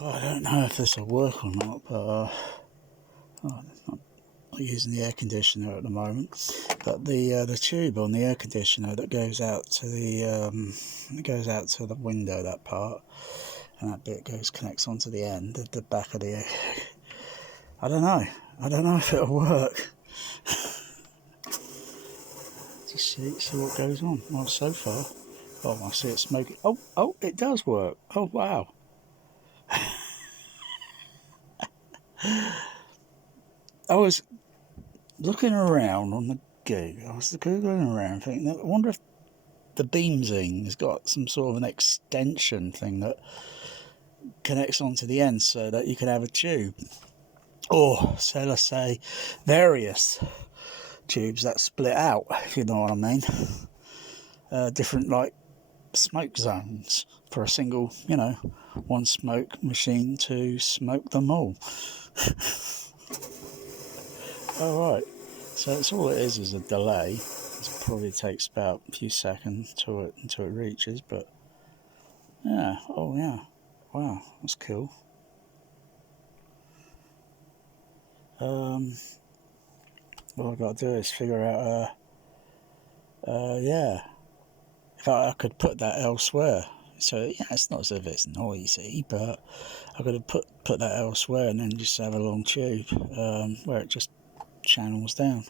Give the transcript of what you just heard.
I don't know if this will work or not, but I'm not using the air conditioner at the moment. But the tube on the air conditioner that goes out to the window, that part, and that bit connects onto the end, the back of the. I don't know. I don't know if it'll work. Just see what goes on. Well, so far, I see it smoking. Oh, it does work. Oh, wow. I was looking around on the gig. I was googling around, thinking, I wonder if the Beamzing has got some sort of an extension thing that connects onto the end, so that you can have a tube, or so let's say various tubes that split out, if you know what I mean. Different like smoke zones for a single, one smoke machine to smoke them all. All right. So it's all it is a delay. It probably takes about a few seconds until it reaches, but yeah. Oh yeah. Wow, that's cool. What I've got to do is figure out. Yeah, if I could put that elsewhere. So yeah, it's not as if it's noisy, but I could have put that elsewhere and then just have a long tube where it just channels down.